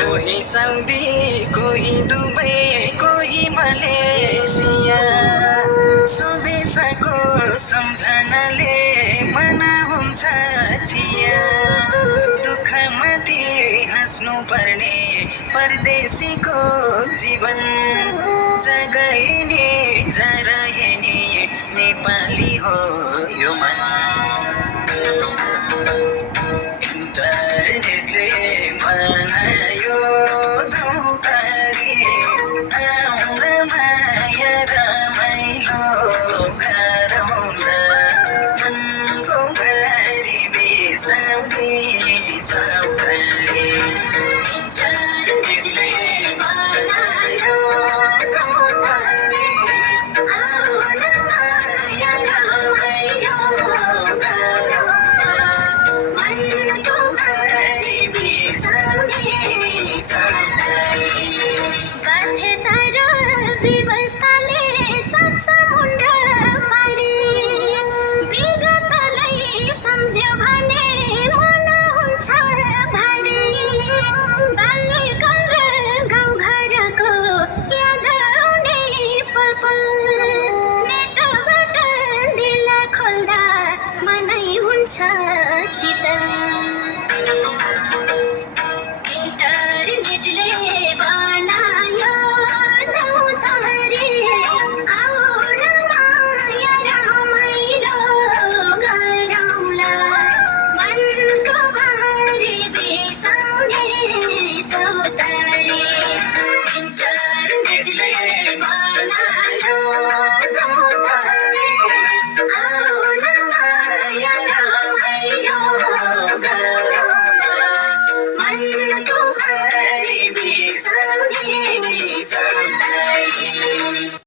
कोही साउदी कोही दुबई कोही मलेसिया स्वदेशको सम्झनाले मन हुन्छ चिया दुःखमाथि हाँस्नु पर्ने परदेशीको जीवन जगाइने जराइने नेपाली हो यो मन इन्टरनेटले बनायो धौतारी आउन माया रमाइलो गरौँला मनको भरि बिसाउने चौतारी इन्टरनेटले बनायो धौतारी आउन माया रमाइलो गरौँला मनको भरि बिसाउने चौतारी